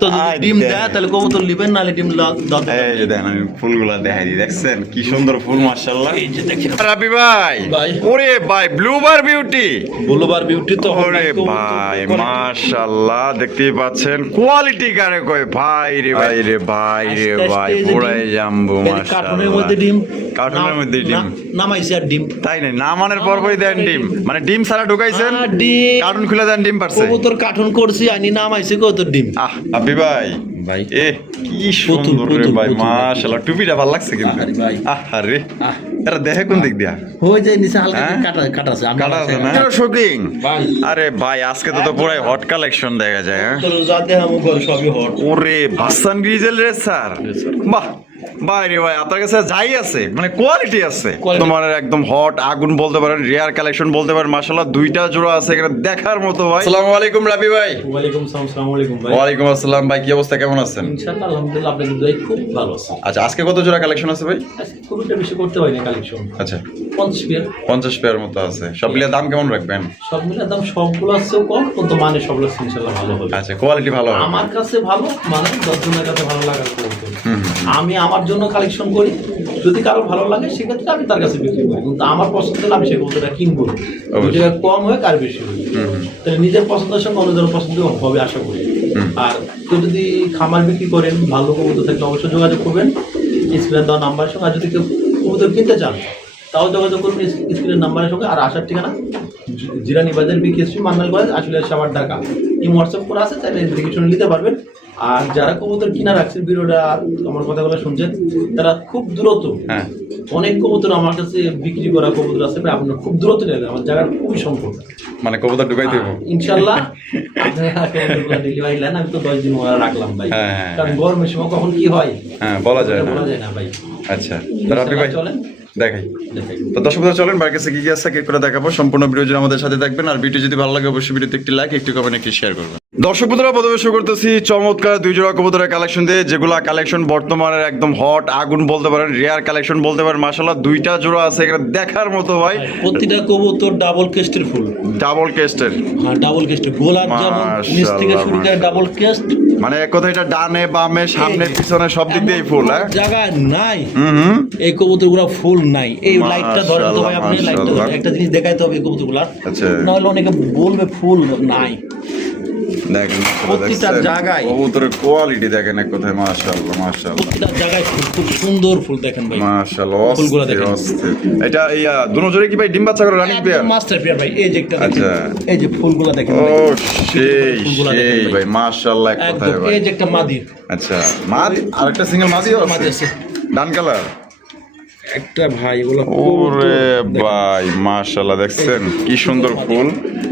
তো যদি ডিম দেয় তাহলে কবুতর নেবেন, নালে ডিম এই যে দেখেন আমি ফুলগুলা দেখাই দিই, দেখছেন কি সুন্দর ফুল মাশাআল্লাহ। এই যে দেখেন রাবি ভাই, ভাই। ওরে ভাই ব্লুবার বিউটি, ব্লুবার বিউটি তো ওরে ভাই মাশাআল্লাহ, দেখতেই পাচ্ছেন কোয়ালিটি কারে কয় ভাই রে ভাই রে ভাই রে ভাই, পুরাই জাম্বো মাশাআল্লাহ। কার্টুনের মধ্যে ডিম, কার্টুনের মধ্যে ডিম নামাইছে আর ডিম, তাই না? নামানোর পরই দেন ডিম, মানে ডিম সারা ঢুকাইছেন, ডিম কার্টুন খুলে দেন ডিম পারছে। কবুতর কার্টুন করছি আনি নামাইছে কবুতর ডিম। রাবি ভাই ভাই এ কি সুন্দর রে ভাই মাশাআল্লাহ, টুপিটা ভালো লাগছে কিন্তু। ভাই আরে এটা দেখে কোন দিক দিয়া হয়ে যায় নিচে হালকা কাটা আছে কাটা আছে না শোকিং ভাই। আরে ভাই আজকে তো পুরাই হট কালেকশন দেখা যায়। হ্যাঁ তো যা দেখামু ঘরে সবই হট। ওরে ভাসান গ্রিজেল রে স্যার, বাহ ভাই রে ভাই, আপনার কাছে যাই আছে মানে কোয়ালিটি আছে তোমার, একদম হট আগুন বলতে পারেন, রিয়ার কালেকশন বলতে পারেন মাশাআল্লাহ। দুইটা জোড়া আছে এখানে দেখার মতো ভাই। আসসালামু আলাইকুম রাবি ভাই। ওয়ালাইকুম আসসালাম। আসসালামু আলাইকুম ভাই। ওয়ালাইকুম আসসালাম ভাই, কি অবস্থা, কেমন আছেন? ইনশাআল্লাহ আলহামদুলিল্লাহ, আপনাদের দোয়ায় খুব ভালো আছে। আচ্ছা আজকে কত জোড়া কালেকশন আছে ভাই? আজকে খুব একটা বেশি করতে পারিনি কালেকশন। আচ্ছা 50 পেয়ার। 50 পেয়ার মতো আছে, সব মিলিয়ে দাম কেমন রাখবেন? সব মিলে দাম সবগুলো আছে কম, কিন্তু মানে সবগুলো ইনশাআল্লাহ ভালো হবে। আচ্ছা কোয়ালিটি ভালো হবে আমার কাছে ভালো, মানে 10 জনের কাছে ভালো লাগার করতে। আমি আমার জন্য কালেকশন করি, যদি কারো ভালো লাগে সেক্ষেত্রে আমি তার কাছে বিক্রি করি, কিন্তু আমার পছন্দ হলে আমি সেই কবুতরটা কিনবো। যদি কম হয় কার বেশি হয়, তাহলে নিজের পছন্দের সঙ্গে অন্যদের পছন্দ হবে আশা করি। আর কেউ যদি খামার বিক্রি করেন, ভালো কবুতর থাকলে অবশ্যই যোগাযোগ করবেন স্ক্রিনে দেওয়া নাম্বারের সঙ্গে। আর যদি কেউ কবুতর কিনতে চান তাও যোগাযোগ করবেন স্ক্রিনের নাম্বারের সঙ্গে। আর আসার ঠিকানা জিরানি বাজার বিকেএসপি মান্নাল কলেজ, আসলে সাবার ঢাকা। এই হোয়াটসঅ্যাপ করে আছে, তাহলে দেখে শুনে নিতে পারবেন। আর যারা কবুতর কিনা রাখছেন, ভিডিওটা আমার কথাগুলো শুনছেন, তারা খুব দূরত্ব, অনেক কবুতর আমার কাছে বিক্রি করা কবুতর আছে, আপনার খুব দূরত্ব নেই, আমার জায়গার খুবই সম্পদ, মানে কবুতর ঢুকাই দেবো ইনশাল্লাহ। আমি তো 10 দিন রাখলাম ভাই, কারণ গরমের সময় কখন কি হয় বলা যায় না ভাই। আচ্ছা রাবি ভাই চলেন দেখাই তো, দর্শক বন্ধুরা চলেন বাইরের কাছে কি কি আছে করে দেখাবো। সম্পূর্ণ ভিডিও জুড়ে আমাদের সাথে থাকবেন, আর ভিডিও যদি ভালো লাগে অবশ্যই ভিডিওতে একটি লাইক, একটি কমেন্ট, একটি শেয়ার করবেন। দর্শক বন্ধুরা প্রথমে শুরু করতেছি চমৎকার 2 জোড়া কবুতরের কালেকশন দিয়ে, যেগুলা কালেকশন বর্তমানের একদম হট আগুন বলতে পারেন, রিয়ার কালেকশন বলতে পারেন মাশাআল্লাহ। 2টা জোড়া আছে এখানে দেখার মতো ভাই। প্রতিটা কবুতর ডাবল কেস্টের ফুল, ডাবল কেস্টের, হ্যাঁ ডাবল কেস্টের, গোলাপ যেমন নিচ থেকে শুরু করে ডাবল কেস্ট, মানে এক কথা এটা ডানে বামে সামনে পিছনে সব দিক দিয়েই ফুল। হ্যাঁ জায়গা নাই এই কবুতরগুলো ফুল নাই। এই লাইটটা ধরেন তো ভাই, আপনি লাইটটা ধরেন, একটা জিনিস দেখাইতে হবে এই কবুতরগুলো, আচ্ছা নাহলে অনেকে বলবে ফুল নাই। দেখেন প্রতিটা জায়গায় কবুতরের কোয়ালিটি দেখেন এক কথায় মাশাআল্লাহ মাশাআল্লাহ। প্রতিটা জায়গায় খুব সুন্দর ফুল দেখেন ভাই মাশাআল্লাহ, ফুলগুলো দেখেন। এটা দুনো জোড়ে কি ভাই ডিম বাচ্চা করে রানিং পেয়ার? মাস্টার পেয়ার ভাই, এই যে একটা আচ্ছা এই যে ফুলগুলো দেখেন ও সেই ভাই মাশাআল্লাহ এক কথায় ভাই। এই যে একটা মাদি, আচ্ছা মাদি, আরেকটা সিঙ্গেল মাদিও আছে ডান কালার একটা ভাই, এগুলো ওরে ভাই মাশাআল্লাহ, দেখছেন কি সুন্দর ফুল।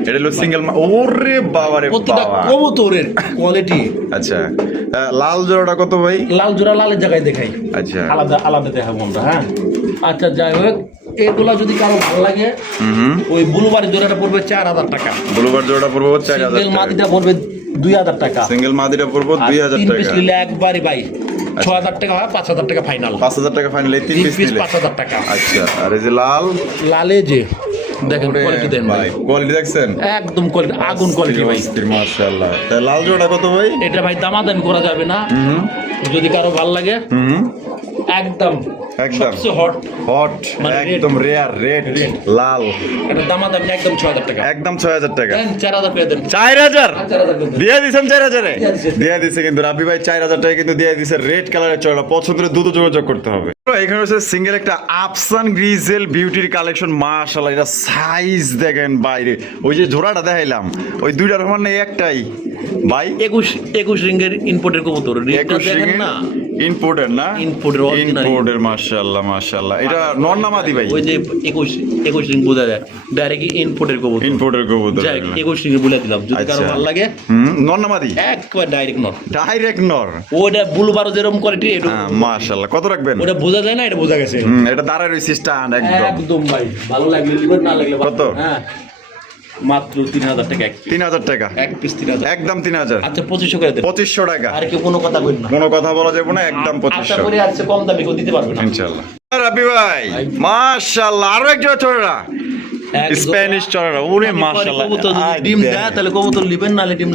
এটা হলো সিঙ্গেল, ওরে বাবা রে প্রতিটা বাবা, কবুতরের কোয়ালিটি। আচ্ছা লাল জোড়াটা কত ভাই? লাল জোড়া লালের জায়গায় দেখাই, আচ্ছা আলাদা আলাদা দেখাবো আমরা। হ্যাঁ আচ্ছা যাই হোক, এগুলা যদি কারো ভালো লাগে, ওই ব্লুবার জোড়াটা পড়বে 4000 টাকা, ব্লুবার জোড়াটা পড়বে 4000 সিঙ্গেল টাকা, মাদিটা পড়বে 2000 টাকা, সিঙ্গেল মাদিটা পড়বে 2000 তিন টাকা, পিস নিলে একবারে ভাই 6000 টাকা হয়, 5000 টাকা ফাইনাল, 5000 টাকা ফাইনাল, এই 3 পিস নিলে 5000 টাকা। আচ্ছা আর এই যে লাল, লালে যে দেখেন কোয়ালিটি দেন ভাই, কোয়ালিটি দেখছেন একদম কোয়ালিটি আগুন কোয়ালিটি ভাই মাশাআল্লাহ। তাই লাল জোড়া কত ভাই? এটা ভাই দামাদামি করা যাবে না, যদি কারো ভালো লাগে একদম সবচেয়ে হট হট একদম রেয়ার রেড লাল, এটা দামাদামি একদম 6000 টাকা, একদম 6000 টাকা, দেন 4000 পেয়ে দেন, 4000 4000 দিয়ে দিছেন, 4000 দিয়ে দিছে কিন্তু রাবি ভাই 4000 টাকা কিন্তু দিয়ে দিছে। রেড কালারের চড়া পছন্দের দ্রুত যোগাযোগ করতে হবে। এখানে হচ্ছে সিঙ্গেল একটা আফসান গ্রিজেল বিউটির কালেকশন মাশাআল্লাহ। এটা সাইজ দেখেন বাইরে, ওই যে জোড়াটা দেখাইলাম ওই দুইটার মানে একটাই ভাই, 21 রিঙ্গের ইম্পোর্টের কবুতর, রেটটা দেখেন না, ইম্পোর্টের না, ইম্পোর্টের মাশাআল্লাহ মাশাআল্লাহ। এটা নর না মাদি ভাই? ওই যে 21 রিং বোঝা যায়, ডাইরেক্ট ইম্পোর্টের কবুতর, ইম্পোর্টের কবুতর, 21 রিং বলে দিলাম, যদি কারো ভালো লাগে। নর না মাদি? একবার ডাইরেক্ট নর, ডাইরেক্ট নর। ওটা ব্লুবারও যেরকম কোয়ালিটি, এটা মাশাআল্লাহ। কত রাখবেন? ওটা বোঝা যায় না, এটা বোঝা গেছে, এটা দাঁড়ায় রইছে স্ট্যান্ড একদম একদম ভাই, ভালো লাগলে লিভার, না লাগলে কত? হ্যাঁ মাত্র 3000 টাকা, 3000 টাকা এক পিস 3000, একদম 3000। আচ্ছা 2500 করে দেন, 2500 টাকা। আর কি কোনো কথা কই না, কোনো কথা বলা যাবে না, একদম আশা 2500 করি আর কম দামে কেউ দিতে পারবে না ইনশাআল্লাহ। রাবি ভাই মাশাআল্লাহ, আরো একটা চড়া একদম। স্প্যানিশ চড়ারা ওরে মাশাআল্লাহ কবুতর যদি ডিম দেয় তাহলে কবুতর লিবেন, নালে ডিম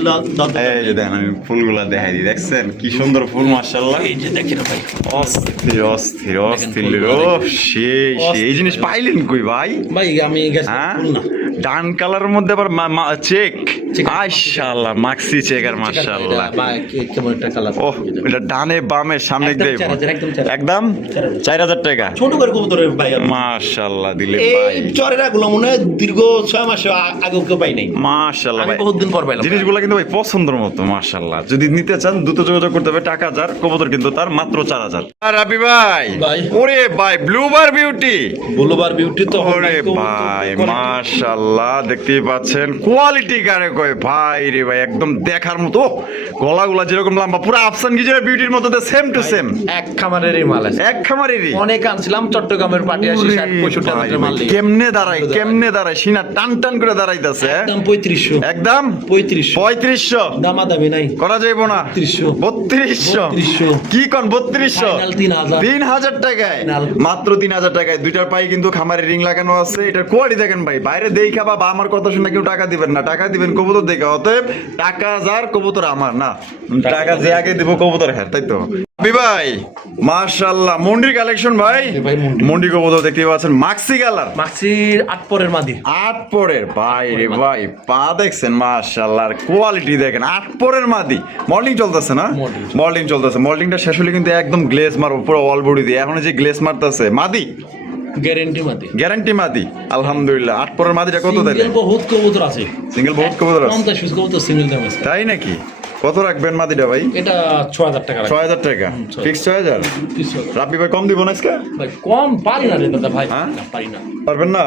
এই যে দেখেন আমি ফুলগুলা দেখাই দিই, দেখছেন কি সুন্দর ফুল মাশাআল্লাহ। এই যে দেখেন ভাই, অস্থির অস্থির অস্থির ও সেই এই জিনিস পাইলেন কই ভাই? ভাই আমি গেছি হ্যাঁ ফুল না, ডান কালারের মধ্যে আবার চেক Check. মাশাআল্লাহ, মাক্সি চেক আর মাশাআল্লাহ। এটা ভাই কেমন একটা কালার। ওহ এটা ডানে বামে সামনে একদম দেব 4000, একদম 4000 একদম 4000 টাকা ছোট করে কবুতরের ভাই। মাশাআল্লাহ দিলে এই ভাই চরেরা গুলো মনে হয় দীর্ঘ 6 মাস আগে কেউ পাই নাই, মাশাআল্লাহ আমি ভাই। বহুত দিন পর পাইলাম। জিনিসগুলো কিন্তু ভাই পছন্দের মতো মাশাআল্লাহ। যদি নিতে চান দ্রুত যোগাযোগ করতে হবে, টাকা 1000, কবুতর কিন্তু তার মাত্র 4000। আর রাবি ভাই ভাই। ওরে ভাই ব্লুবার বিউটি, বুলুবার বিউটি তো ওরে ভাই মাশাআল্লাহ দেখতেই পাচ্ছেন কোয়ালিটি কারে কয় ভাই রে ভাই, একদম দেখার মতো গলাগুলা যেরকম লম্বা পুরো আফসান গিজের বিউটির মতো সেম টু সেম, এক খামারেরই মাল আছে। এক খামারেরই। অনেক আনছিলাম চট্টগ্রামের পার্টি আসি 60-65 ভাই, হাজার মাল নিয়ে। কেমনে দাঁড়ায় সিনা টান টান করে দাঁড়াইতেছে একদম 3500, একদম 3500 3500 দামাদামি নাই। করা যাইব না 3200 3200 কি কোন 3200 Final 3000 3000 টাকায় Final। মাত্র 3000 টাকায় দুইটার পাই কিন্তু খামারে রিং লাগানো আছে। এটার কোয়ালিটি দেখেন ভাই, বাইরে দেখা বাবা আমার কথা শুনে কেউ টাকা দিবেন না, টাকা দিবেন কবুতর দেখে। অতএব টাকা যার কবুতর আমার না, টাকা যে আগে দিব কবুতর হ্যাঁ, তাই তো ভাই মাশাআল্লাহ। মন্ডির কালেকশন ভাই, ভাই মন্ডি। মন্ডি কবুতর দেখতে পাচ্ছেন মাক্সি কালার, মাক্সির 8 পরের মাদি। 8 পরের ভাই রে ভাই, পা দেখছেন মাশাআল্লাহ, আর কোয়ালিটি দেখেন। 8 পরের মাদি, মল্ডিং চলতেছে না? Molding। মল্ডিং চলতেছে, মল্ডিংটা শেষ হলে কিন্তু একদম গ্লেজ মারবো পুরো অল বডি দিয়ে। এখন যে গ্লেজ মারতেছে মাদি, গ্যারান্টি মাদি। গ্যারান্টি মাদি আলহামদুলিল্লাহ। 8 পরের মাদিটা কত দেয়? সিঙ্গেল বহুত কবুতর আছে, সিঙ্গেল বহুত কবুতর আছে 50 পিস কবুতর সিঙ্গেল দাম আছে। তাই নাকি? কত রাখবেন মাদিটা ভাই? এটা 6000 টাকা রাখা। 6000 টাকা ফিক্স 6000। রাব্বি ভাই কম দিব না আজকে? ভাই কম পারি না রে দাদা ভাই, হ্যাঁ? না পারি না। পারবেন না?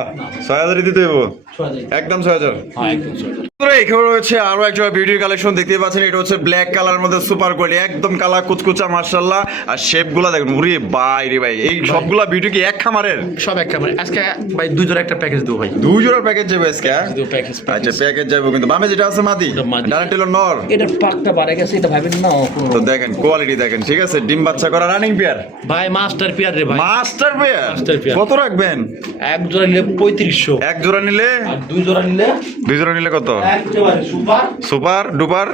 6000 দিতে হইব 6000, একদম 6000। হ্যাঁ একদম 6000। এখানে রয়েছে আরো একটা বিউটির কালেকশন দেখতে পাচ্ছেন। এটা হচ্ছে ব্ল্যাক কালার মধ্যে সুপার কোয়ালিটি, একদম কালা কুচকুচা মাশাআল্লাহ। আর শেপ গুলা দেখুন উরে ভাই রে ভাই, এই সবগুলা বিউটি কি এক খামারের? সব এক খামারে। আজকে ভাই 2 জোড়া একটা প্যাকেজ দেবো ভাই। 2 জোড়ার প্যাকেজ যাবে আজকে? দুটো প্যাকেজ। আচ্ছা প্যাকেজ যাবে কিন্তু বামে যেটা আছে মাদি, ওটা মাদি। ডানা টিলো নর। এটা পাকটা বাড়ে গেছে, এটা ভাবেন না তো দেখেন কোয়ালিটি দেখেন, ঠিক আছে। ডিম বাচ্চা করা রানিং পেয়ার, ভাই মাস্টার পিয়ার রে ভাই। Master pair. Master pair। কত রাখবেন? এক জোড়া নিলে 3500, এক জোড়া নিলে? আর 2 জোড়া নিলে 2 জোড়া নিলে কত? একেবারে super super duper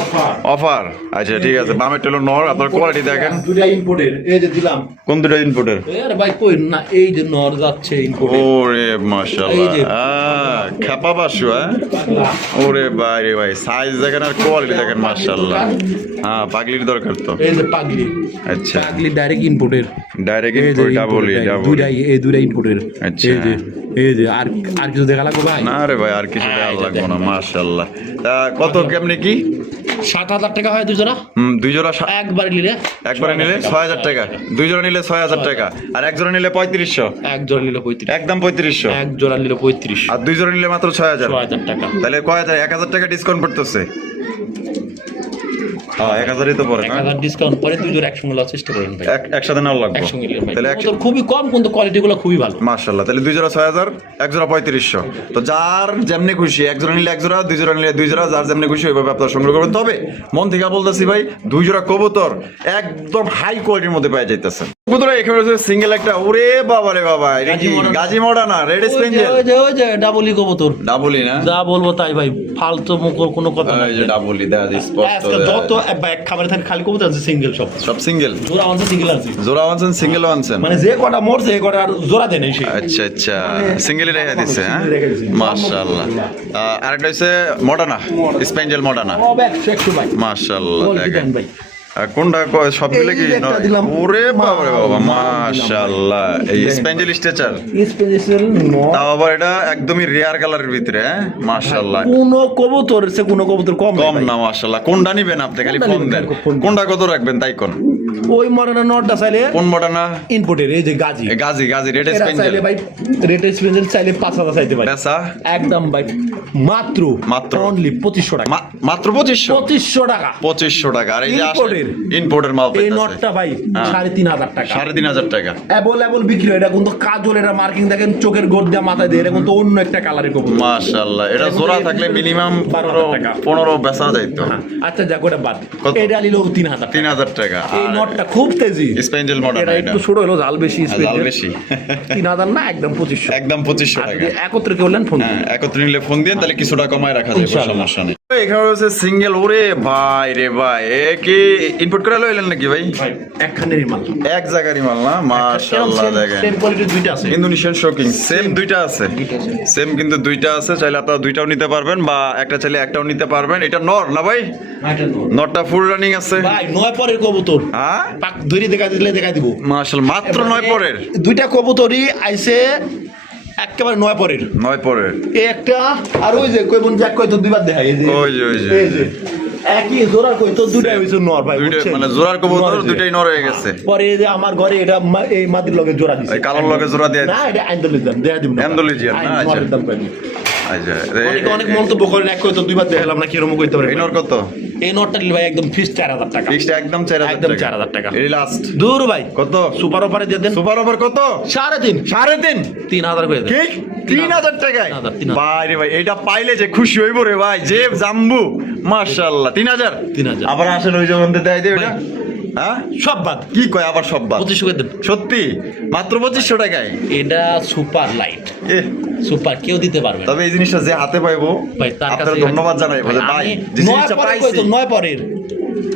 offer. Offer. আচ্ছা ঠিক আছে, বামে টিলো নর। আপনার কোয়ালিটি দেখেন। দুটা ইম্পোর্টের, এই যে দিলাম। কোন দুটো ইনপুটের? আরে ভাই কই না, এই যে নর যাচ্ছে ইম্পোর্টের। ওরে মাশাআল্লাহ, এই যে। খেপা বাসু হ্যাঁ। ওরে ভাই রে ভাই, সাইজ দেখেন আর কোয়ালিটি দেখেন মাশাআল্লাহ। হ্যাঁ পাগলির দরকার তো। এই যে পাগলি, আচ্ছা পাগলি ডাইরেক্ট ইম্পোর্টের। ডাইরেক্ট এই যে ইনপুট ডাবল import, ডাবল। দুইটাই এই দুইটা ইম্পোর্টের। আচ্ছা। এই যে আর আর কিছু দেখা লাগবে ভাই? না রে ভাই আর কিছু হ্যাঁ, দেওয়া এটা লাগবে না দেখেন। মাশাআল্লাহ। তা কত কেমনে কি? 7000 টাকা হয় 2 জোড়া। 2 জোড়া একবার নিলে একবারে নিলে 6000 টাকা, 2 জোড়া নিলে 6000 টাকা, আর এক জোড়া নিলে 3500। এক জোড়া নিলে 35, একদম 3500। এক জোড়া নিলে 35, আর 2 জোড়া নিলে মাত্র 6000। 6000 টাকা। তাহলে কয় হাজার? 1000 টাকা ডিসকাউন্ট পড়তেছে। হ্যাঁ 1000ই তো পড়ে না? 1000 ডিসকাউন্ট পরে 2 জোড়া একসঙ্গে নেওয়ার চেষ্টা করেন ভাই। একসাথে নাও লাগবে একসঙ্গে নিলে ভাই তাহলে কবুতর খুবই কম, কিন্তু কোয়ালিটি গুলো খুবই ভালো। মাশাআল্লাহ। তাহলে 2 জোড়া 6000, এক জোড়া 3500। তো যার যেমনি খুশি, এক জোড়া নিলে এক জোড়া, 2 জোড়া নিলে 2 জোড়া, যার যেমনি খুশি ওইভাবে আপনারা সংগ্রহ করবেন। তবে মন থেকে বলতেছি ভাই, 2 জোড়া কবুতর একদম হাই কোয়ালিটির মধ্যে পেয়ে যাইতেছেন। কবুতর এখানে রয়েছে সিঙ্গেল একটা, ওরে বাবা রে বাবা, এটা কি গাজী মডার্না রেড স্পেঞ্জেল? ওই যে ডাবলি কবুতর, ডাবলই না? যা বলবো তাই ভাই, ফালতু মুখর কোনো কথা না। এই যে ডাবলই দেখা যায় স্পষ্ট। আজকে যত এক খাবারে থাকে খালি কবুতর আছে সিঙ্গেল, সব সব সিঙ্গেল? জোড়া আনছে সিঙ্গেল আছে, জোড়া আনছেন সিঙ্গেল আনছেন? মানে যে কটা মরছে এই কটা আর জোড়া দেয় নাই সে। আচ্ছা আচ্ছা, সিঙ্গেলই রেখে দিচ্ছে হ্যাঁ single রেখে দিছে। মাশাআল্লাহ। আরেকটা হচ্ছে মডার্না স্পেঞ্জেল মডার্না সব 100 ভাই। মাশাআল্লাহ। Quality দেখেন দেন ভাই। কোনটা সব মিলে কি এই যে একটা নয়? দিলাম। ওরে বাবা রে বাবা দিলাম। মাশাআল্লাহ। এই স্পেঞ্জেল স্ট্রেচার, স্পেশাল নট তাও আবার এটা একদমই রেয়ার কালারের ভিতরে হ্যাঁ মাশাআল্লাহ। কোন কবুতর সে কোন কবুতর কম কম নাই না মাশাআল্লাহ। কোনটা নিবেন আপনি? খালি কোনটা ফোন নিবেন? দেন। ফোন দেন। কোনটা কত রাখবেন তাই কোন? ওই মডার্না নটটা চাইলে কোন মডার্না? ইনপুটের, এই যে গাজি গাজী গাজী রেড এরা স্পেঞ্জেল চাইলে ভাই রেট স্পেশাল চাইলে 5000 চাইতে পারে পেসা একদম ভাই, মাত্র মাত্র? অনলি 2500 টাকা। মাত্র 2500? 2500 টাকা 2500 টাকা। আর এই যে Imported। ইম্পোর্টের মাল এই পাইতেছে। নটটা ভাই হ্যাঁ। 3,500 টাকা 3,500 টাকা অ্যাভেলেবল বিক্রি হয়। এটা কিন্তু কাজল, এটা মার্কিং দেখেন চোখের গোড় দিয়ে মাথায় দিয়ে, এটা কিন্তু অন্য একটা কালারের কবুতর। মাশাআল্লাহ, এটা জোড়া থাকলে মিনিমাম 12,000 টাকা। 15 বেচা যাইতো। আচ্ছা যাক ওটা বাদ, কত? এটা নিল 3,000 টাকা। 3,000 টাকা। এই নটটা খুব তেজি, স্পেঞ্জেল মডেল এটা একটু ছোট হলো, জাল বেশি, জাল বেশি। 3,000 না, একদম 2500। একদম 2500 আর টাকা। যদি একত্রে করলেন ফোন হ্যাঁ, একত্রে নিলে ফোন দিয়ে তাহলে কিছুটা কমায় রাখা যাবে, ইনশাআল্লাহ। সমস্যা নেই। এখানে হচ্ছে সিঙ্গেল। ওরে ভাই রে ভাই, এ কি ইনপুট করে লইলেন নাকি ভাই? ভাই একখানেরই মাল, এক জায়গারই মাল না? মাশাআল্লাহ, দেখেন সেম কোয়ালিটির দুইটা আছে। ইন্দোনেশিয়ান শোকিং সেম দুইটা আছে, সেম কিন্তু দুইটা আছে। চাইলে আপনারা দুইটাও নিতে পারবেন বা একটা চাইলে একটাও নিতে পারবেন। এটা নর না ভাই? নরটা ফুল রানিং আছে ভাই 9 পরের কবুতর, হ্যাঁ পাক ধরে দেখা দিলে দেখা দিব। মাশাআল্লাহ, মাত্র 9 পরের দুইটা কবুতরই আইছে একেবারে 9 পরের। 9 পরের এই একটা আর ওই যে কইবন জ্যাক কই তো দুইবার দেখাই, এই যে ওই যে এই যে একই জোড়া কই তো দুইটাই হইছে নর ভাই, দুইটা বুঝছেন? মানে জোড়ার কবুতর নর যে। দুইটাই নর হয়ে গেছে। পরে এই যে আমার ঘরে এটা এই মাদির লগে জোড়া দিছে, এই কালোর লগে জোড়া দিয়ে না এটা আইন্দলিজান দেয়া দিব না, আইন্দোলিজিয়ান না? আচ্ছা। নরের দাম পাইনি। আচ্ছা, অনেক অনেক মন্তব্য করেন, এক কই তো দুইবার দেখালাম না, কি রকম কইতে পারে। এই নর কত? এই নটটা নিলে ভাই একদম ফিক্স 4,000 টাকা, ফিক্সড একদম 4,000 একদম টাকা। 4,000 টাকা। এই লাস্ট দূর ভাই, কত? সুপার অফারে দিয়ে দেন সুপার ওভার কত? 3.5 3,000 করে দেন। কি 3,000 টাকায়? 3,000 ভাই রে ভাই, এটা পাইলে যে খুশি হইব রে ভাই, যে জাম্বু। মাশাআল্লাহ, 3,000 3,000 আবার আসেন ওই যে মধ্যে দেয় দে ওটা। হ্যাঁ, সব বাদ কি কয় আবার সব বাদ? 2500 করে দেন। সত্যি মাত্র 2500 টাকায়? এটা সুপার লাইট, এ, সুপার কেউ দিতে পারবে না। তবে এই জিনিসটা যে হাতে পাইবো ভাই তার আপনার কাছে ধন্যবাদ জানাই ভাই, ভাই যে জিনিসটা পাইছি 9 পরের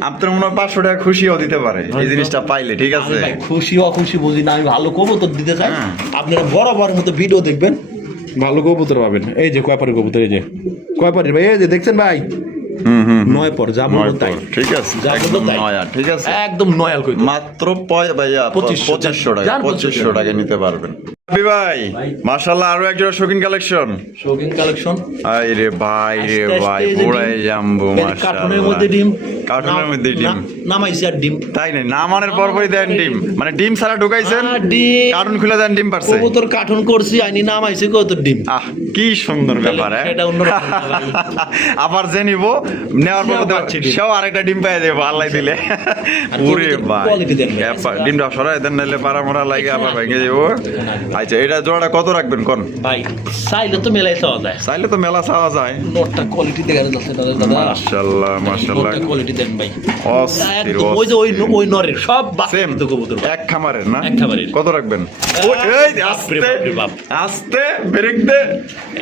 আপনার মনে হয় 500 টাকা খুশিও দিতে পারে এই জিনিসটা পাইলে, ঠিক আছে? আমি ভাই খুশি অখুশি বুঝি না, আমি ভালো কবুতর দিতে চাই। হ্যাঁ। আপনারা বরাবর মতো ভিডিও দেখবেন, ভালো কবুতর পাবেন। এই যে কয়পারের কবুতর, এই যে কয়পারের ভাই, এই যে দেখছেন ভাই, 9 পর যা বলবো তাই, ঠিক আছে, যা বলবো একদম তাই। নয়া, ঠিক আছে, একদম নয়াল কই মাত্র ভাইয়া 2500 টাকা, যান 2500 টাকা নিতে পারবেন। ভাই ভাই। মাশাআল্লাহ, আরো একজোড়া শৌখিন কালেকশন। শৌখিন কালেকশন, আই রে ভাই রে আস্তে ভাই, আস্তে এই যে পুরাই ডিম, জাম্বু এই মাশাআল্লাহ। কার্টুনের মধ্যে ডিম, কার্টুনের মধ্যে ডিম নামাইছি আর ডিম, তাই না? নামানোর পরপরই দেন ডিম, মানে ডিম ছাড়া ঢুকাইছেন, ডিম কার্টুন খুলে দেন ডিম পারছে। কবুতর কার্টুন করছি, আইনি নামাইছি কত ডিম। আহ, কি সুন্দর ব্যাপার, হ্যাঁ? সেটা অন্যরকম না ভাই। আবার যে নিব নেওয়ার পর সেও পাচ্ছি ডিম। সেও আরেকটা ডিম পেয়ে দেবো আল্লাহ দিলে। আর ওরে কবুতর ভাই, quality দেন ভাই। ডিমটা সরাই দেন, নাহলে পাড়া মরা লাগে আবার ভেঙে যাবো। আচ্ছা, এটা জোড়াটা কত রাখবেন কোন? ভাই চাইলে তো মেলাই চাওয়া যায়, চাইলে তো মেলা চাওয়া যায়। নোটটা কোয়ালিটি দেখা যাচ্ছে দাদা। মাশাআল্লাহ মাশাআল্লাহ, নোটটা কোয়ালিটি দেন ভাই, অস্থির একদম ওই যে ওই নরের সব সেম বাচ্চা কবুতর ভাই। এক খামারের না? এক খামারের। কত রাখবেন? এই এই বাপরে আস্তে বাপরে বাপ। আস্তে ব্রেক দে।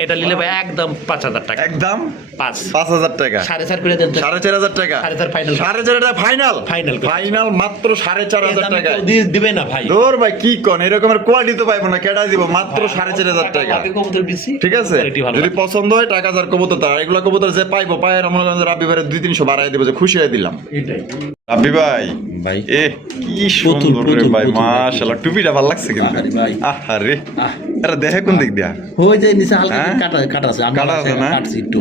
এটা নিলে ভাই একদম 5,000 টাকা, একদম 5,000 5,000 টাকা, 4.5 করে দেন তো। 4,500 টাকা, 4,500 ফাইনাল, 4,500 টাকা ফাইনাল, ফাইনাল ফাইনাল মাত্র 4,500 টাকা। দিবে না ভাই, দূর ভাই, কি কোন এরকমের কোয়ালিটি তো পাইবো না, কেডা দিব? মাত্র 4,500 টাকা, কবুতর বেশি, ঠিক আছে? কোয়ালিটি ভালো। যদি পছন্দ হয় টাকা যার কবুতর তার, এগুলা কবুতর যে পাইবো পায় মনে করেন রাব্বি ভাই 200-300 বাড়াই দিব, যে খুশি হয়ে দিলাম। এটাই রাব্বি ভাই, ভাই। এ কি সুন্দর রে পুতুল, ভাই, পুতুল, মাশাআল্লাহ, টুপিটা ভালো লাগছে কিন্তু। আরে ভাই। আহারে, আরে দেখে কোন দিক দিয়া? হয়ে যায় নিচে হালকা হ্যাঁ? কাটা আছে, আমি কাটা আছে না? কাটছি একটু,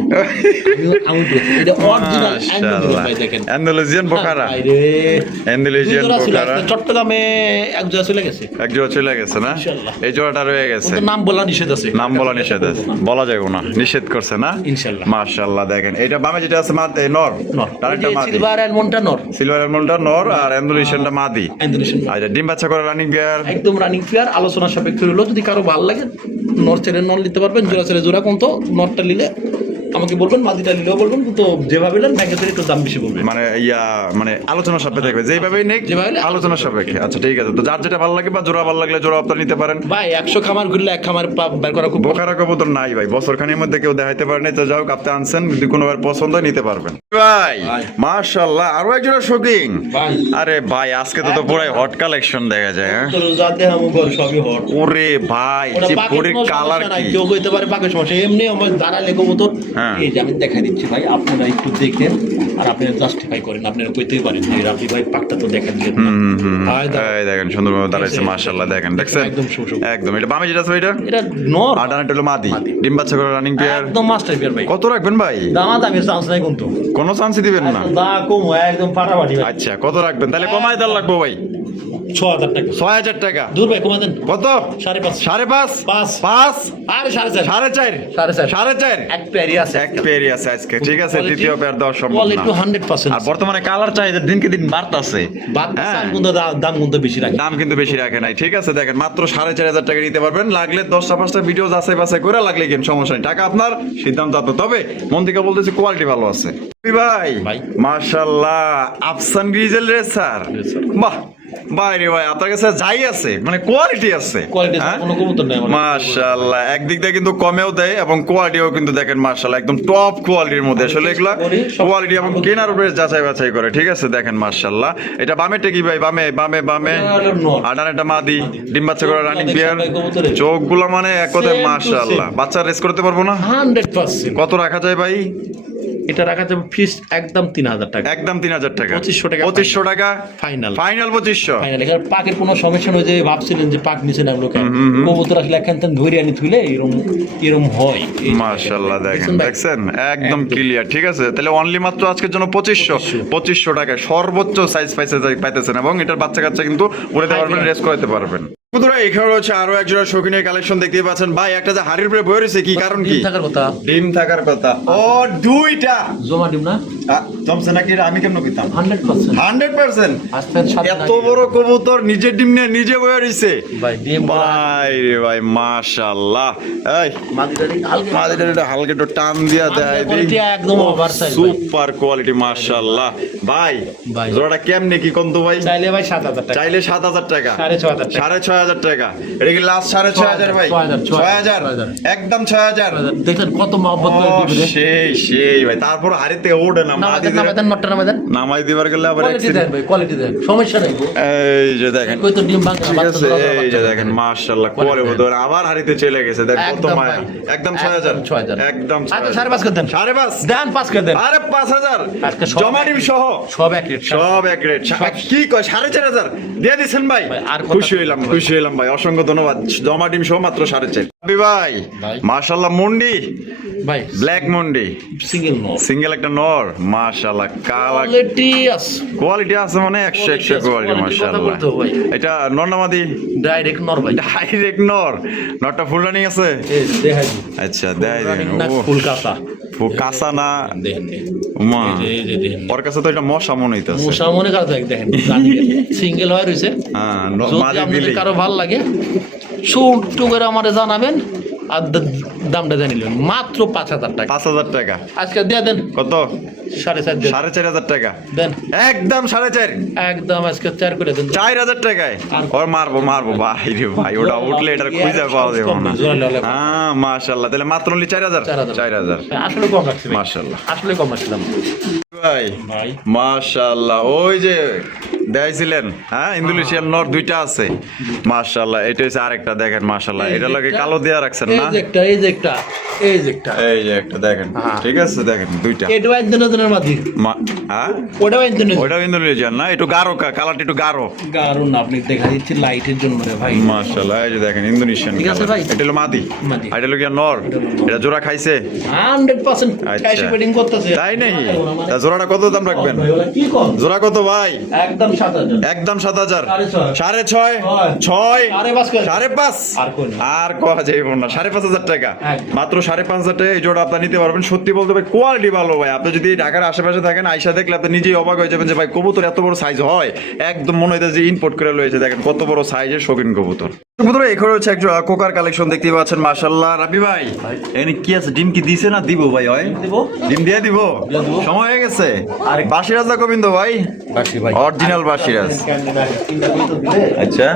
আমি এটা অরিজিনাল অ্যান্ডোলিজিয়ান ভাই, দেখেন অ্যান্ডালুজিয়ান বোকারা, ভাই রে, অ্যান্ডালুজিয়ান দুই জোড়া ছিল, বোকারা। আজকে চট্টগ্রামে এক জোড়া চলে গেছে, এক জোড়া চলে গেছে না? ইনশাআল্লাহ। এই জোড়াটা রয়ে গেছে। কিন্তু নাম বলা নিষেধ আছে, নাম বলা নিষেধ আছে, বলা যাবে না, নিষেধ করছে না? ইনশাআল্লাহ। মাশাআল্লাহ, দেখেন এটা বামে যেটা আছে নর, নর, তারটা মাদি, সিলভার অ্যালমন্ডটা নর, সিলভার এমনটা নর আর অ্যান্ডালুজিয়ানটা মাদি। ইন্দোনেশিয়ান নর। আচ্ছা, ডিম বাচ্চা করে রানিং বিয়ার। একদম রানিং ফেয়ার, আলোচনা সাপেক্ষে হলো, যদি কারো ভালো লাগে নর ছেড়ে নর নিতে পারবেন, জোড়া ছেড়ে জোড়া, কোন তো নরটা নিলে আমাকে বলবেন, মাদিটা নিলেও বলবেন, কিন্তু যেভাবে নেন ব্যাংকে থেকে একটু দাম বেশি পড়বে। মানে মানে আলোচনা সাপেক্ষে দেখবে, যেভাবেই নেক যেভাবে নেক, আলোচনা সাপেক্ষে। আচ্ছা, ঠিক আছে, তো যার যেটা ভালো লাগে বা জোড়া ভালো লাগলে জোড়া আপনারা নিতে পারেন। ভাই 100 খামার ঘুরলে এক খামার বের করা খুব বোকারা কবুতর নাই ভাই, বছরখানির মধ্যে কেউ দেখাইতে পারেনি, তো যাও আপনি আনছেন, যদি কোনোবার পছন্দ হয় নিতে পারবেন। ভাই ভাই। মাশাআল্লাহ, আরো একজোড়া শৌখিন। ভাই আরে ভাই, আজকে তো পুরাই হট কালেকশন দেখা যায়, হ্যাঁ? তো যাতে আমি ঘর সবই হট, ওরে ভাই, ওটা যে বাকি পরের কোনো কালার সমস্যা নাই, কি! কেউ কইতে পারে বাকি সমস্যা, এমনি আমার দাঁড়ালে কবুতর, হ্যাঁ। এই যে আমি দেখাই দিচ্ছি ভাই, আপনারা একটু দেখেন আর আপনারা জাস্টিফাই করেন, আপনারা কইতেই পারেন যে রাফি ভাই পাকটা তো দেখা দিয়ে ভাই এই দেখেন সুন্দরভাবে দাঁড়াইছে, মাশাআল্লাহ, দেখেন দেখছেন একদম সুসু, একদম। এটা বামে যেটা আছে এটা এটা নর, আর ডানাটা হলো মাদি, ডিম বাচ্চা করে রানিং পেয়ার। একদম মাস্টার পেয়ার ভাই, কত রাখবেন ভাই? দামাদামির চান্স নাই কিন্তু, কোনো চান্সই দিবেন না? দা কম একদম ফাটাফাটি ভাই। আচ্ছা, কত রাখবেন তাহলে? কমাই দেওয়ার লাগবো ভাই। 6,000 টাকা। 6,000 টাকা। দূর ভাই কমা দেন। কত? 5.5 5.5 5 5 আরে 4.5 4.5 4.5 এক পেয়ারই আছে। এক পেয়ারই আছে আজকে, ঠিক আছে। Quality- দ্বিতীয় পেয়ার দেওয়া সম্ভব কোয়ালিটি না। 100%। আর বর্তমানে কালার চাহিদা দিনকে দিন বাড়তাছে। হ্যাঁ, দাম কিন্তু বেশি রাখে। দাম কিন্তু বেশি রাখে নাই, ঠিক আছে। দেখেন মাত্র 4,500 টাকা নিতে পারবেন। লাগলে 10টা-5টা ভিডিও যাচাই বাছাই করে লাগলে কিন, সমস্যা নেই। টাকা আপনার, সিদ্ধান্ত আপনার। তবে মন থেকে বলতেছি কোয়ালিটি ভালো আছে। ভাই ভাই। মাশাআল্লাহ, আফসান গ্রিজেল রেসার। বাহ ভাই রে ভাই, আপনার কাছে যাই আছে মানে কোয়ালিটি আছে। কোয়ালিটি হ্যাঁ? কোনো কবুতর নাই আমার। মাশাআল্লাহ, একদিক দিয়ে কিন্তু কমেও দেয় এবং কোয়ালিটিও কিন্তু দেখেন মাশাআল্লাহ একদম টপ কোয়ালিটির মধ্যে। আসলে এগুলা কোয়ালিটি এবং কেনার উপরে যাচাই বাছাই করে, ঠিক আছে। দেখেন মাশাআল্লাহ, এটা বামেটা কি ভাই? বামে বামে বামে আডানেটা মাদি, ডিম বাচ্চা করে রানিং পেয়ার। চোখগুলো মানে এক কথায় মাশাআল্লাহ, বাচ্চা রেস করতে পারবো না। 100%। কত রাখা যায় ভাই? এটা রাখা যাবে ফিস একদম 3,000 টাকা। একদম 3,000 টাকা। 2500 টাকা। 2500 টাকা ফাইনাল। ফাইনাল 2500। ফাইনাল। এখানে পাকের কোনো সমস্যা নয় যে ভাবছিলেন যে পাক নিচে নামলো কেন। কবুতর আসলে এখান থেকে ধরে আনি থুলে এরকম হয়। মাশাআল্লাহ, দেখেন দেখছেন একদম ক্লিয়ার, ঠিক আছে। তাহলে অনলি মাত্র আজকের জন্য 2500 টাকায় সর্বোচ্চ সাইজ পাইতেছেন এবং এটার বাচ্চা কাচ্চা কিন্তু উড়াতে পারবেন, রেস করাতে পারবেন। বন্ধুরা এখানে রয়েছে আরো এক জোড়া শৌখিনের কালেকশন দেখতেই পাচ্ছেন। ভাই একটা যে হাড়ির উপরে বয়ে রয়েছে, কি কারণ? কি থাকার কথা? ডিম থাকার কথা। ও দুইটা জমা ডিম না? জমছে নাকি? আমি কেমন কইতাম? 100%। 100%। আজকের সাথে এত বড় কবুতর নিজের ডিম নিয়ে নিজে বয়ে রয়েছে ভাই। ডিম ভাই রে ভাই, মাশাআল্লাহ। এই মাদিটারি মাদিটা হালকা একটু টান দিয়া দেয়, কোয়ালিটি একদম ওভারসাইজ। সুপার কোয়ালিটি মাশাআল্লাহ। ভাই ভাই। জোড়াটা কেমনে কি কোন তো ভাই? চাইলে ভাই 7,000 টাকা। চাইলে 7,000 টাকা। 6,500 টাকা। 6,500 টাকা। এটা কি লাস্ট 6,500 ভাই? 6,000 একদম 6,000। দেখেন কত মহব্বত করে দিবে। সেই ভাই, তারপর হাড়ি থেকে ওঠে না, নামাই দিবার গেলে আবার কোয়ালিটি দেন ভাই, কোয়ালিটি দেন, সমস্যা নাই গো। এই যে দেখেন, কই তো ডিম ভাঙা ঠিক আছে। এই যে দেখেন মাশাআল্লাহ, কোয়ারে বদর আবার হাড়িতে চলে গেছে। দেখ কত মায়া। একদম 6,000। একদম 5.5 করে দেন। 5.5 দেন 5 করে দেন। আরে 5,000 আজকে সব জমা ডিম সহ সব এক রেট। সব এক রেট। কি কয় 4,500 দিয়ে দিছেন ভাই? আর কথা খুশি হইলাম ভাই, অসংখ্য ধন্যবাদ। জমা ডিম সহ মাত্র 4,500। ভাই মাশাআল্লাহ, মুন্ডি ভাই ব্ল্যাক মুন্ডি সিঙ্গেল নো। সিঙ্গেল একটা নর, মাশাআল্লাহ। কালার কোয়ালিটি আছে। কোয়ালিটি আছে মানে 100 কোয়ালিটি মাশাআল্লাহ। এটা নর না মাদি? ডাইরেক্ট নর ভাই। ডাইরেক্ট নর। নরটা ফুল রানিং আছে? এই দেখাই। আচ্ছা দেখাই দেন। ও ফুল কাঁচা। ফুল কাঁচা না? দেখেন মা এই যে দেখেন। ওর কাছে তো এটা মশা মনে হইতাছে। মুসা মনে কাজ দেখেন। সিঙ্গেল হয় রইছে। হ্যাঁ, যদি মাদি আপনাদের দিলে কারো ভালো লাগে ছোট্ট করে আমারে জানাবেন আর দামটা জানিলেন মাত্র 5,000 টাকা। 5,000 টাকা। আজকে দিয়ে দেন। কত? 4.5 দেন। 4,500 টাকা দেন একদম 4.5। একদম আজকে 4 করে দেন। 4,000 টাকায় ওর মারবো ভাই রে ভাই, ওটা উঠলে এটার খুঁজে পাওয়া যাবে না। হ্যাঁ মাশাআল্লাহ, তাহলে মাত্র only 4,000। 4,000 আসলে কম রাখছি ভাই। মাশাআল্লাহ, আসলে কম রাখছিলাম ভাই ভাই। মাশাআল্লাহ। ওই যে দেখাইছিলেন, হ্যাঁ ইন্দোনেশিয়ান নর দুইটা আছে মাশাআল্লাহ। এটা হচ্ছে আরেকটা, দেখেন মাশাআল্লাহ। এটা লাগে কালো দেয়া রাখছেন না? এই যে একটা এই যে একটা দেখেন, ঠিক আছে। দেখেন দুইটা। এটা ইন্দোনেশিয়ানের মাদি। হ্যাঁ ওটাও ইন্দোনেশিয়ান। ওইটাও ইন্দোনেশিয়ান না? একটু গাঢ়, কালারটা একটু গাঢ়। কারণ আপনি দেখা দিচ্ছি লাইটের জন্য রে ভাই। মাশাআল্লাহ, এই যে দেখেন ইন্দোনেশিয়ান। ঠিক আছে ভাই। এটা হলো মাদি, মাদি। আর এটা হলো কি নর। এটা জোড়া খাইছে 100%। আচ্ছা। ক্যাশ পেডিং করতেছে। তাই নাকি? তা জোড়াটা কত দাম রাখবেন? কি কম? জোড়া কত ভাই? একদম 7,000। একদম 7,000। 6.5 6.5 5.5 আর কোন আর কোয়া যাইব না। 5,500 টাকা মাত্র। 5,500 টাকা এই জোড়া আপনি নিতে পারবেন। সত্যি বলতে ভাই কোয়ালিটি ভালো ভাই। আপনি যদি ঢাকার আশেপাশে থাকেন, আইসা দেখলে আপনি নিজেই অবাক হয়ে যাবেন যে ভাই কবুতর এত বড় সাইজ হয়। একদম মনে হইতেছে যে ইম্পোর্ট করে লয়েছে। দেখেন কত বড় সাইজের শৌখিন কবুতর। কবুতর এখানে হচ্ছে একটা কোকার কালেকশন দেখতে পাচ্ছেন মাশাআল্লাহ। রাবি ভাই এখানে কি আছে? ডিম কি দিছে না দিব ভাই? হয় দিব। ডিম দিয়ে দিব। সময় হয়ে গেছে। বাসিরাজ না গোবিন্দ ভাই? বাসি ভাই। অরিজিনাল বাসিরাজ। আচ্ছা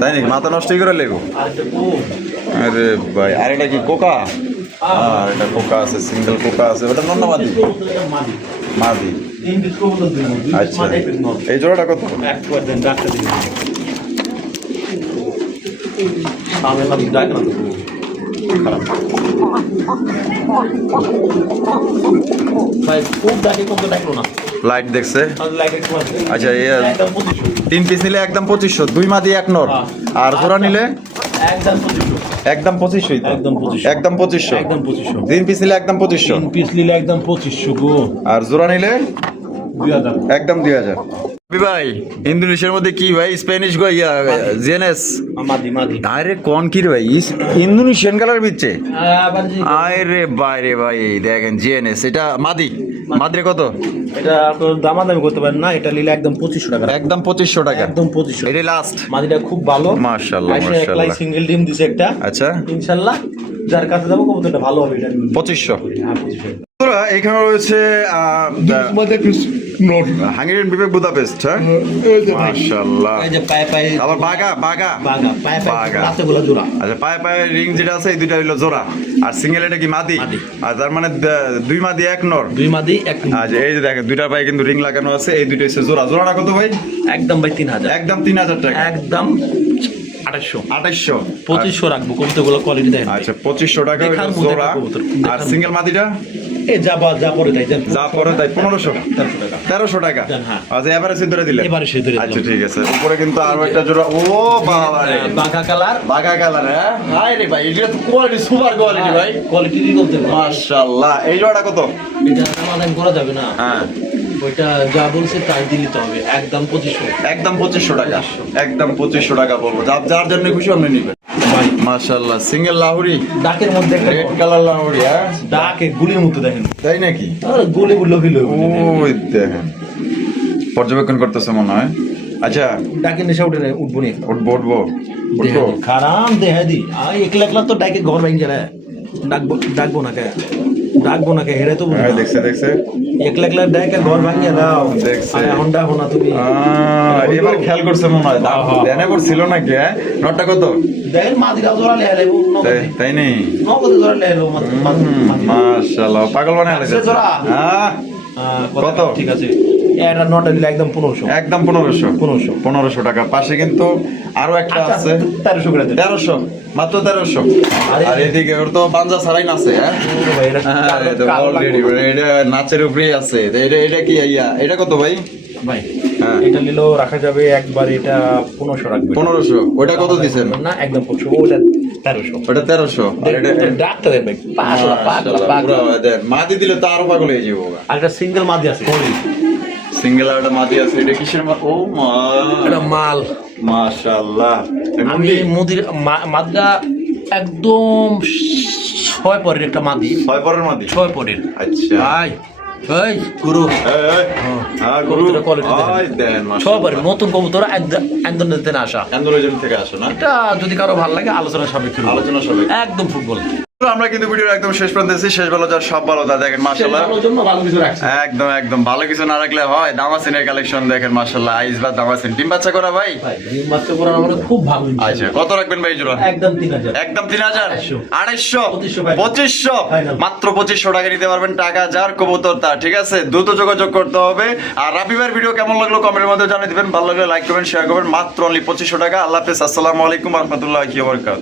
তাই নাকি? মাথা নষ্ট করে লেগো। আরে ভাই, আর এটা কি কোকা? আর এটা কোকা আছে, সিঙ্গেল কোকা আছে। ওটা নর না মাদি? মাদি। আচ্ছা, এই জোড়াটা কত? ভাই খুব ডাকে কত ডাকলো না। লাইট দেখছে। আচ্ছা, 3 তিন পিস নিলে একদম 2500। 2 মাদি 1 নর। আর জোড়া নিলে একদম 2500। একদম 2500। 3 পিস নিলে একদম 2500। 3 পিস নিলে একদম 2500 গো। আর জোড়া নিলে 2000। একদম 2000। ভাই ইন্দোনেশিয়ার মধ্যে কি ভাই স্প্যানিশ গো ইয়া জেনেস মাদি আরে কোন কি রে ভাই ইন্দোনেশিয়ান কালার বিচ্ছে আবার যে আরে বাইরে ভাই দেখেন জিএনএস এটা মাদ্রে কত এটা আপনার দামাদামি করতে পারেন না, এটা নিলে একদম 2500 টাকা, একদম 2500 টাকা একদম 2500। এটা লাস্ট মাদিটা খুব ভালো, মাশাআল্লাহ একলাই মাশাআল্লাহ সিঙ্গেল ডিম দিছে একটা, আচ্ছা ইনশাআল্লাহ যার কাছে যাবো কবুতরটা ভালো হবে। এটা 2500 হ্যাঁ 2500। বন্ধুরা, এখানে রয়েছে হাঙ্গেরিয়ান বিবেক বুদাপেস্ট হ্যাঁ মাশাআল্লাহ এই যে পায়ে পায়ে আবার বাগা বাগা পায়ে পায়ে বাগা। রাতেগুলো জোড়া। আচ্ছা পায়ে পায়ে রিং যেটা আছে এই দুইটা হইলো জোড়া, আর সিঙ্গেল এটা কি মাদি, মাদি। আর তার মানে দুই মাদি এক নর। দুই মাদি এক আচ্ছা এই যে দেখেন দুইটার পায়ে কিন্তু রিং লাগানো আছে, এই দুইটা হচ্ছে জোড়া। জোড়াটা কত ভাই? একদম ভাই 3000, একদম 3000 টাকা, একদম 2800 2800 2500 রাখবো। কবুতরগুলো কোয়ালিটি দেখেন। আচ্ছা 2500 টাকা হইলো দেখার মধ্যে জোড়া। একটা কবুতর, আর দেখার সিঙ্গেল মাদিটা এই যা পরে তাই দেন, যা পরে তাই 1500 1300 টাকা। 1300 টাকা। হ্যাঁ। আচ্ছা এবারে ধরে দিলে এবারে সে ধরে আচ্ছা দিলাম। ঠিক আছে। উপরে কিন্তু আরো একটা জোড়া। ও বাবা রে বাঘা কালার, বাগা কালার হ্যাঁ হাই রে ভাই এটা তো কোয়ালিটি সুপার কোয়ালিটি ভাই কোয়ালিটি বলতে পারবো। মাশাআল্লাহ। এই জোড়াটা কত? এটা সমাধান করা যাবে না, হ্যাঁ ওইটা যা বলছে তাই দিতে হবে, একদম 2500। একদম 2500 টাকা, একদম 2500 টাকা বলবো। যার জন্য খুশি আপনি নেবেন। মাশাআল্লাহ সিঙ্গেল লাহুরি ডাকের মধ্যে একটা রেড কালার লাহুরি হ্যাঁ ডাকে গুলির মতো দেখেন, তাই নাকি? আর গুলি গুলো ফিল ওই দেখেন পর্যবেক্ষণ করতেছে মনে হয়। আচ্ছা ডাকে নেশা উঠে উঠবো নি উঠবো উঠবো খারাম দেহা দি একলা একলা তো ডাকে ঘর ভাঙ যায়, ডাকবো না কে হেরে তো বুঝি হ্যাঁ না। দেখছে একলা একলা ডাকে ঘর ভাঙিয়ে দাও, দেখছে। আরে এখন ডাকো না তুমি। এবার খেয়াল করছে মনে হয়। দেনে ছিল নাকি হ্যাঁ? নটটা কত? দেখেন মাদিরাও জোড়া লেয়া লাগবো, তাই নেই? নগদে জোড়া লেয়া লাগবো মাশাআল্লাহ পাগল বানায় আছে জোড়া? হ্যাঁ কত? ঠিক আছে, এটা নটা দিলে একদম 1500। একদম 1500 1500 1500 টাকা। পাশে কিন্তু আরো একটা আছে 1300 করে দেন। 1300 মাত্র 1300। আরে আর এদিকে ওর তো বাঞ্জা ছাড়াই নাচে হ্যাঁ ভাই এটা আরে তো already এটা নাচের উপরেই আছে। তো এটা কি এটা কত ভাই? ভাই হ্যাঁ। এটা নিলেও রাখা যাবে একবার, এটা 1500 রাখবে। 1500 ওটা কত দিছেন? না একদম 1500, ওটা 1300। ওটা 1300 আর এটা ডাক্তার ভাই পাগলা পুরো দেন মাদি দিলে তো আরো পাগল হয়ে যাবো। আর একটা সিঙ্গেল মাদি আছে, সিঙ্গেল আর একটা মাদি আছে। এটা কিসের ও মা এটা মাল। মাশাআল্লাহ। আমি মুদির মাদটা একদম 6 পরের একটা মাদি, 6 পরের মাদি 6 পরের। আচ্ছা ভাই এই গুরু হ্যাঁ গুরু কবুতরের quality দেখেন। আই দেন 6 পরের নতুন কবুতর একদম থেকে আসা। আন্দোলন থেকে আসে না? এটা যদি কারো ভালো লাগে আলোচনা সাপেক্ষে আলোচনা সবাই একদম ফুটবল। আমরা কিন্তু ভিডিওর একদম শেষ পর্যন্ত এসেছি। শেষ ভালো যা সব ভালো তা দেখেন মাশাআল্লাহ। জন্য ভালো কিছু রাখছি। একদম ভালো কিছু না রাখলে হয়। দামাসিনের কালেকশন দেখেন মাশাআল্লাহ। আইসবা দামাসিন ডিম বাচ্চা করা ভাই। ভাই ডিম বাচ্চা করার আমার খুব ভালো। আচ্ছা কত রাখবেন ভাই জোড়া? একদম 3000। একদম 3000 2500 2500 মাত্র 2500 টাকা নিতে পারবেন। টাকা যার কবুতর তা। ঠিক আছে দ্রুত যোগাযোগ করতে হবে। আর রাবি ভাইয়ের ভিডিও কেমন লাগলো কমেন্টের মধ্যে জানিয়ে দিবেন। ভালো লাগলে লাইক করবেন, শেয়ার করবেন। মাত্র অনলি 2500 টাকা। আল্লাহ হাফেজ। আসসালামু আলাইকুম ওয়া রাহমাতুল্লাহি ওয়া বারাকাতুহু।